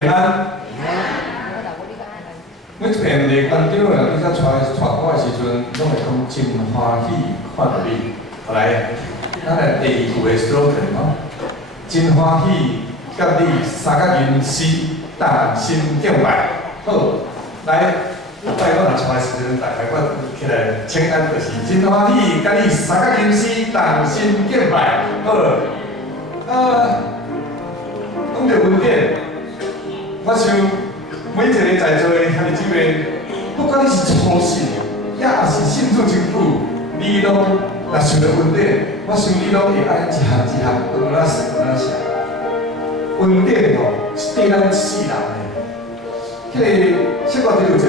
平安。每一遍嚟观长啦，你才带我的时阵，拢会讲真欢喜看到你。后来，咱来第二句的 slogan 吼，真欢喜甲你三甲吟诗，同心敬拜。好，来，拜我若带的时阵，大家我起来请安就是真欢喜甲你三甲吟诗，同心敬拜。好，讲到文典。 我想每一个在座的兄弟姊妹，不管你是初信，也是信主真久，你拢若想到恩典，我想你拢会爱一项一项按哪算按哪写。恩典吼是对咱一世人的。迄个小可就有一个，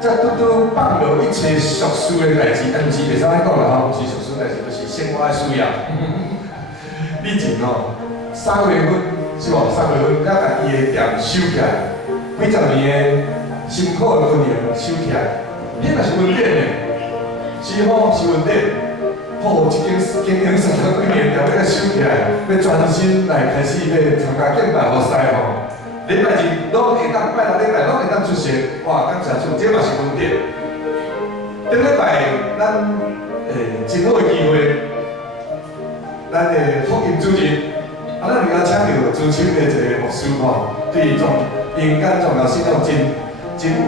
则拄拄放落一切俗事的代志，但是袂使安讲啦吼，毋是俗事代志，就是生活的需要。以前吼3月份。 是无3月份，才甲伊的店收起来，几十年的辛苦的经营收起来，迄嘛是稳定的，是吼是稳定。好，一间经营30几年的店要收起来，要专心来开始要参加敬拜活塞吼。礼拜日拢会当，拜六礼拜拢会当出席，哇，感谢主，这嘛是稳定。顶礼拜咱真好的机会，咱的福音主任。 啊，咱而家请到资深的一个牧师吼，对种人间重要性种真有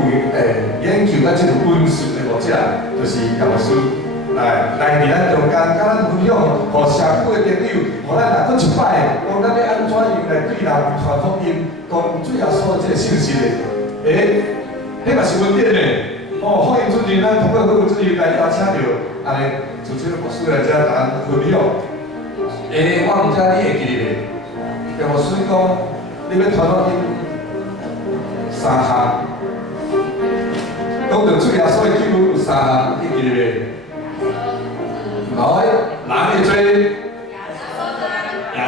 研究甲真有本事的牧者，就是杨牧师来伫咱中间，甲咱分享，互社区的朋友，互咱来过一摆，讲咱要安怎样来对人传福音，讲主要所这个信息的，迄嘛是稳定的。哦，福音主任，咱通过福音主任来邀请到安尼资深的牧师来遮咱分享。 我毋知你会记咧，杨牧师讲，你要传福音3项，讲到主耶稣的救恩有3项，你记咧？来，人会做耶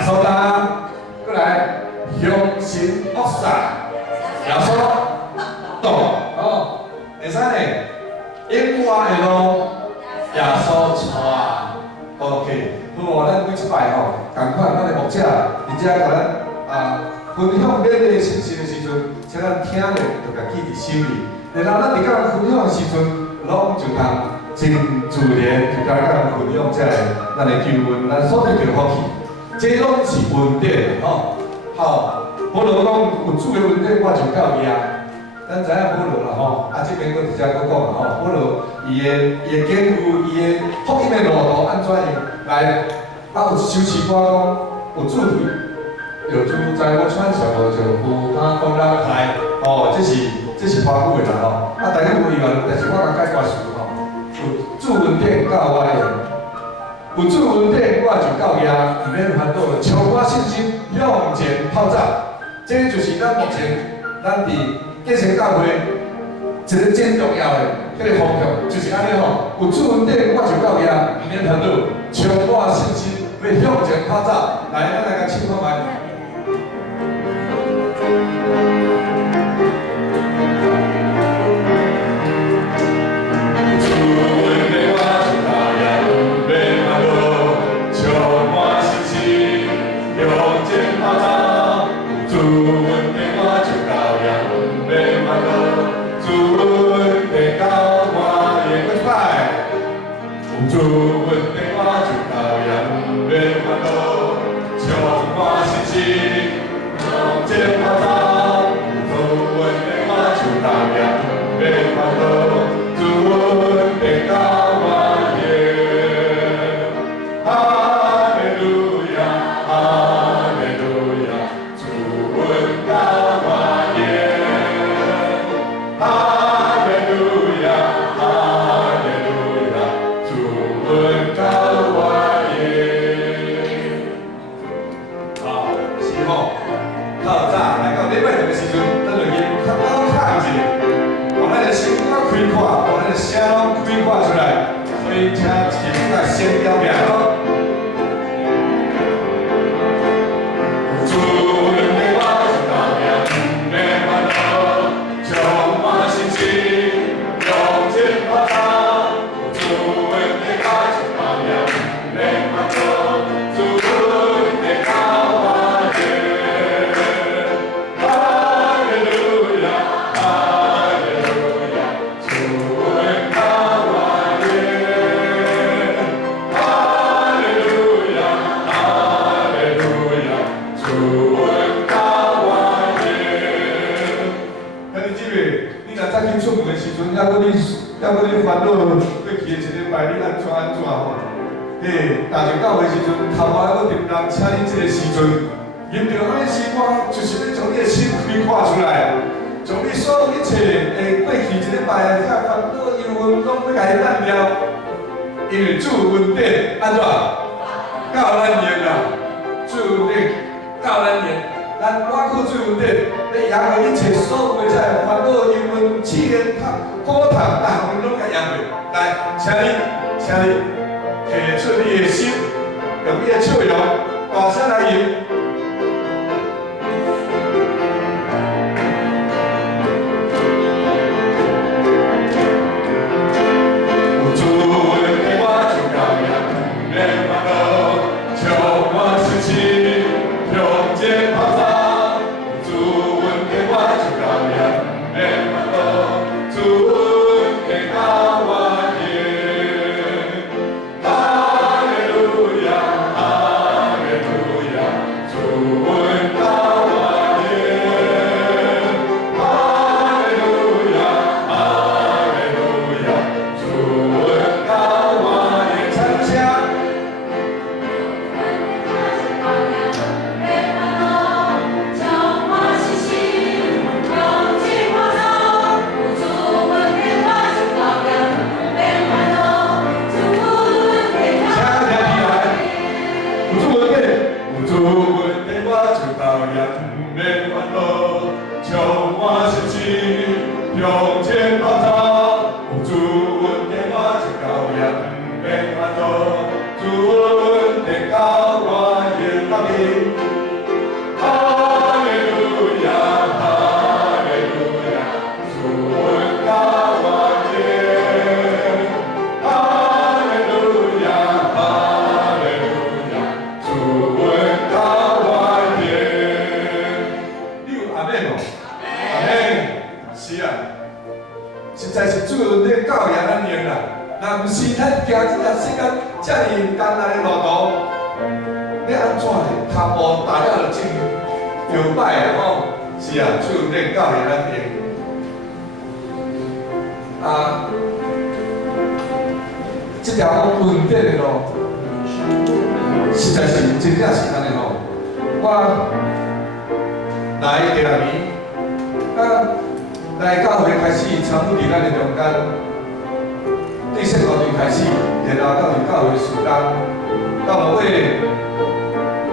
稣担，过来凶神恶煞，耶稣挡，哦，会使呢，永远的路，耶稣带 ，OK。 好，咱每一摆吼，共款咱的牧者伫遮甲咱分享勉励信息的时阵，请咱听咧就家记伫心里。然后咱伫甲人分享的时阵，拢就通真自然就甲人分享这咱的救恩，咱所得到福气，这拢是恩典吼。好，保罗讲有主的恩典，我就到伊啊。咱知影保罗啦吼，这边搁伫遮搁讲啦吼，保罗伊的坚固，伊的福音的路途安怎样？ 来，有一首诗歌讲有主题，有主在我穿上我就扶他讲咱来，哦，这是花鼓的啦吼，大家有疑问，但是我甲解决事吼，有主恩典教我用，有主恩典我就到遐，唔免烦恼，充满信心向前跑走，这就是咱目前咱伫基层教会一个真重要的迄个方向，就是安尼吼，有主恩典我就到遐，唔免烦恼。 充满信心，要向前跑走。来，咱来个唱看卖。早起出门的时阵，要搁你烦恼过去的一礼拜你安怎吼？嘿，大上到的时阵，头毛还搁叮当，请你这个时阵，饮着安尼时光，就是要将你的心开看出来，将你所有一切的过去一礼拜的遐烦恼、忧郁，拢要甲伊干掉。因为主恩典安怎？到咱用啦，主恩典到咱用，咱我靠主恩典，你赢过一切所有的这烦恼、忧郁、试炼、苦痛，逐项拢甲赢过。来，请你提出你的心，用你的笑容，大声来吟。这条稳定的路，实在是真正是安尼吼。我来第二年，来教会开始参与伫咱的中间，对圣高中开始，然后到伫教会事工，到了尾，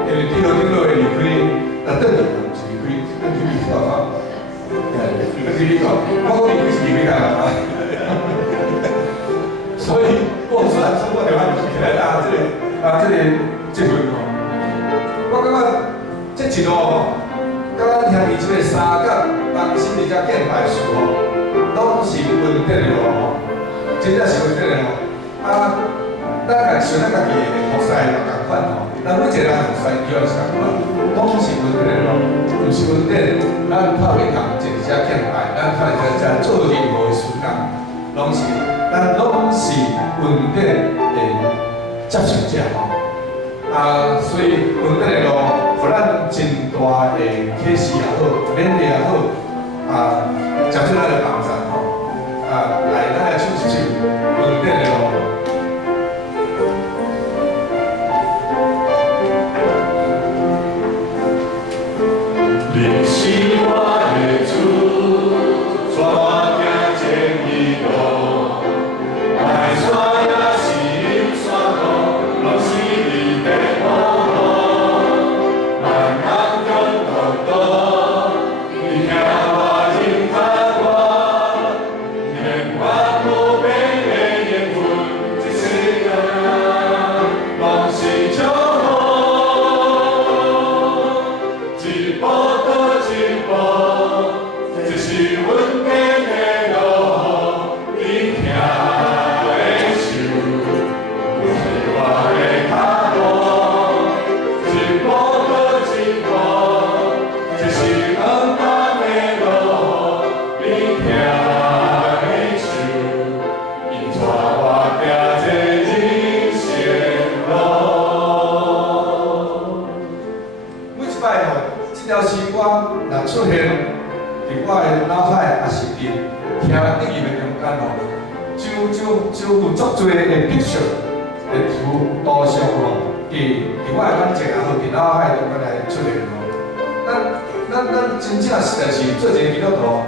因为伫落会离开，但等于不是离开，等于离开啊，离开，我离开是离开干嘛？所以，我虽然说我台湾起来这个节目吼，我感觉这一路吼，甲咱兄弟即个三角当时伫遮敬拜事吼，拢是稳定的路吼，真正是稳定的路。咱家像咱家己的服侍也共款吼，咱每一个人服侍伊也是共款，拢是稳定的路，毋是稳定，咱透去同一遮敬拜，咱透去遮做任何的事工，拢是。咱拢是稳定的接受者吼，所以稳定的路，互咱真大的启示也好，勉励也好，接受咱的帮助吼，来咱来唱一首稳定的路。你是我的主，带我行正义路。大山也是山路，拢是你的保护。万人中独独，你听我引导我，愿我不变的缘分，一世人拢是祝福。一步到一步，这是阮家的路，你听。出现，伫我的脑海也是伫听得入的中间吼，就有足多的笔触的图图像吼，伫我的眼前也好，伫脑海中间来出现吼。咱真正实在是做一个基督徒，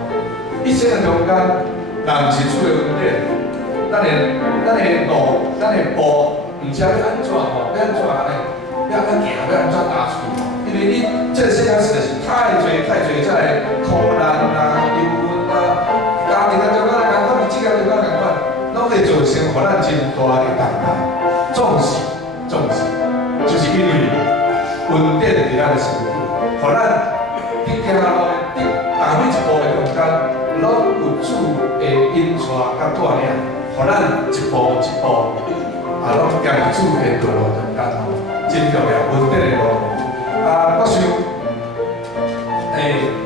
一生的中间，人是主的恩典，咱的路，咱的步，唔知要安怎吼，要安怎呢？要安行，要安怎踏出吼？因为你这个世界实在是太多，才来苦难啊、忧郁啊、家庭啊，中间来共款，职业中间来共款，拢会造成互咱真大的障碍。总是，就是因为恩典伫咱的身躯，互咱伫行路伫每一步的中间，拢有主的引带甲带领，互咱一步一步啊，拢行入主的道路中间吼，真重要，恩典的路。啊，我想，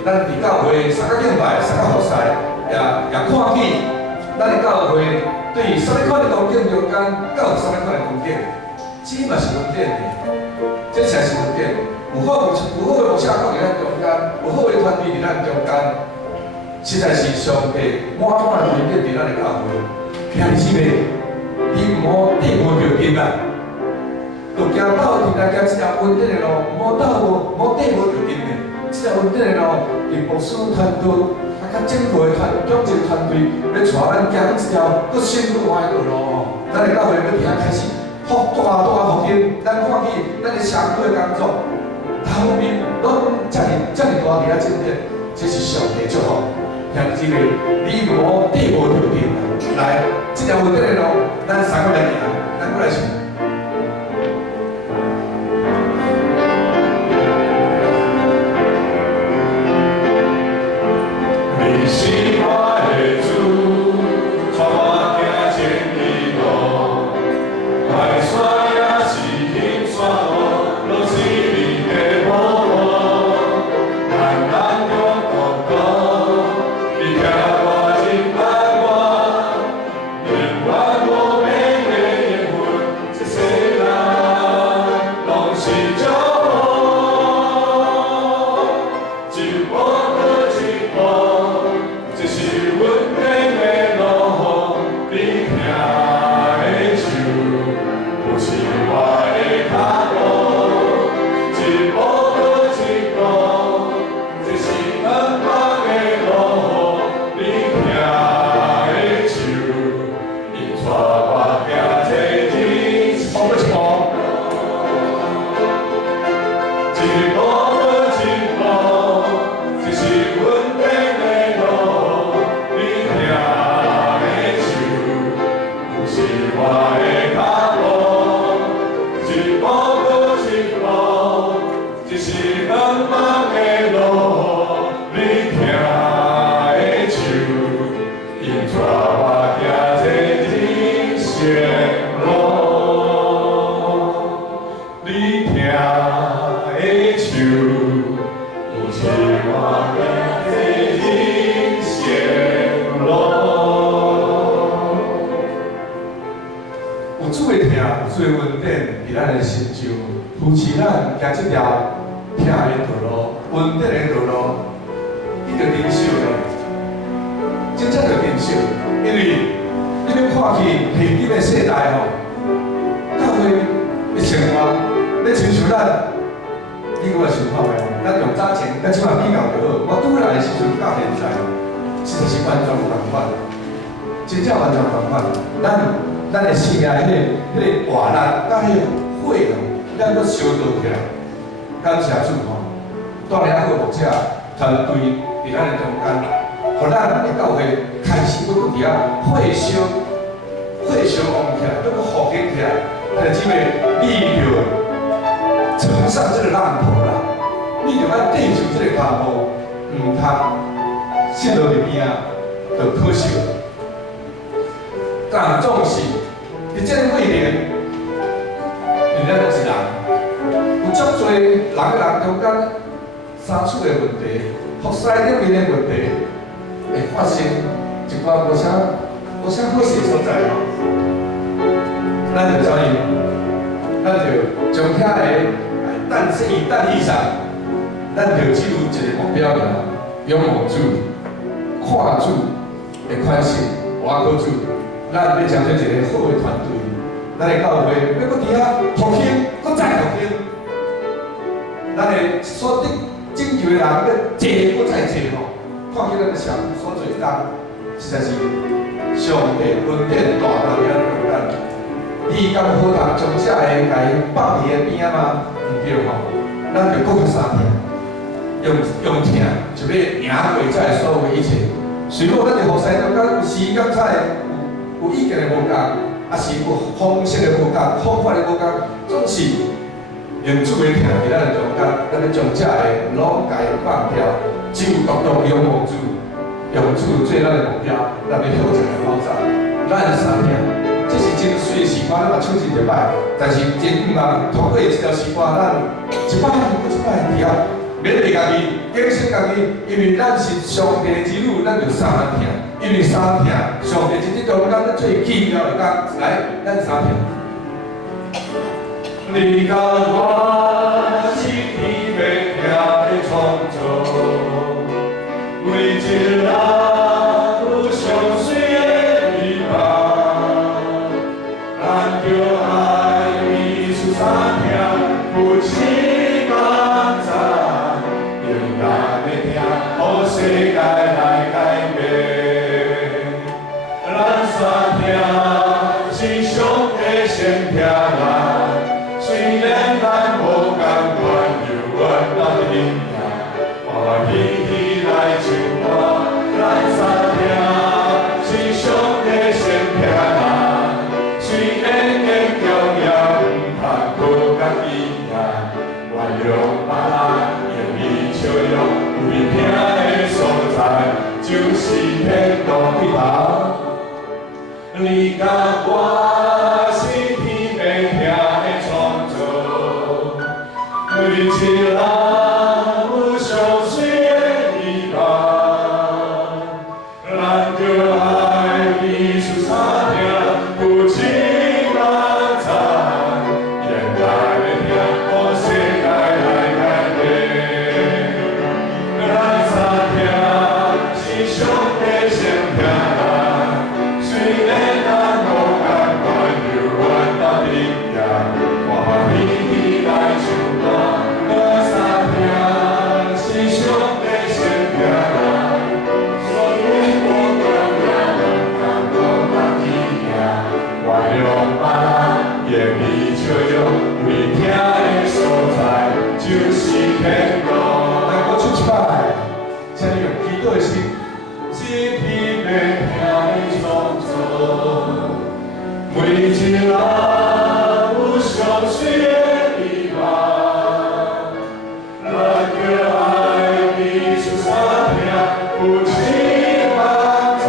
咱伫教会三个敬拜，三个服侍，也看起，咱的教会对什么款的光景中间，有什么款的光景，这嘛是恩典的，这才是恩典。有好的牧者放伫咱中间，有好的团队伫咱中间，实在是上帝满满的恩典伫咱的教会。兄弟姊妹，你唔好跌无着紧啊！就行斗阵来行这条恩典的路，唔好跌无着紧的。这条恩典的路，是牧师团队啊，甲政府的组织团队要带咱行这条搁深入歪的路哦。咱的教会要伫遐开始福大福音，咱看起咱的社区的工作，后面拢遮尔大伫遐进展，这是上帝祝福。兄弟姊妹，你唔好跌无着紧啊！来，这条恩典的路，咱三个来行，咱过来唱。仰望主，看主的款式，我靠主，咱要成做一个好的团队。咱的教会要搁伫遐复兴，搁再复兴。咱的所得拯救的人要坐搁再坐吼，看见咱的社会所做的工，实在是上帝恩典大到遐困难。你敢好当将这个甲伊放伫个边仔吗？毋对吼，咱着搁较相听，用听就要赢过这所有的一切。随后咱的服侍中间有时间差，有意见的无共，也是有方式的无共，方法的无共，总是用主的听伫咱的中间，咱要将这个拢甲伊放掉，只有独独仰望主，用主做咱的目标，咱要向前来跑走。咱相听，这是真水的诗歌，咱嘛唱真一摆，但是真毋茫通过一条诗歌，咱一摆又一摆伫遐。勉励家己，警醒家己，因为咱是上帝的子女，咱就三听，因为三听，上帝是这中间最奇妙的工，来，咱三听。你甲我是天命的创造，为一人有上水的美梦，咱就爱彼此三听，不弃。世界来改变，咱三听是上帝先听咱，虽然咱无共款，犹原咱的灵命，欢欢喜喜来唱歌。咱三听是上帝先听咱，虽然坚强也毋通靠家己呀，原谅别人，愿意笑容，为听。就是天堂的道，你甲我是天命的创造，为一人有上水的美梦，咱就爱彼此相听，不弃梦想，愿咱的听，互世界来改变，咱三听。上帝先听咱，虽然咱无共款，犹原咱的灵命，欢欢喜喜来唱歌。咱三听是上帝先听咱，虽然无共款，但无咱的命，原谅别人，愿意笑容，为听的所在就是天堂。来，我唱一摆，请你用祈祷的心。是天命的创造，为一人有上水的美梦，咱就爱彼此相听，不弃梦想，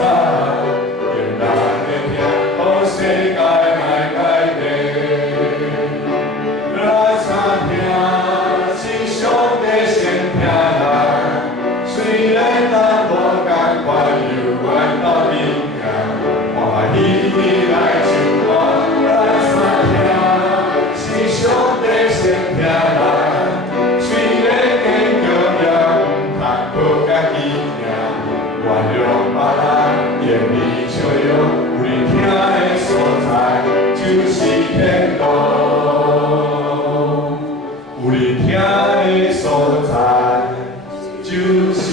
愿咱的听，互世界来改变。咱三听是上帝先听咱，虽然咱无。犹原咱灵命，欢欢喜喜来唱歌。咱三听是上帝先听咱，虽然坚强也毋通靠家己命，原谅别人，愿意笑容，为听的所在就是天堂，为听的所在就是。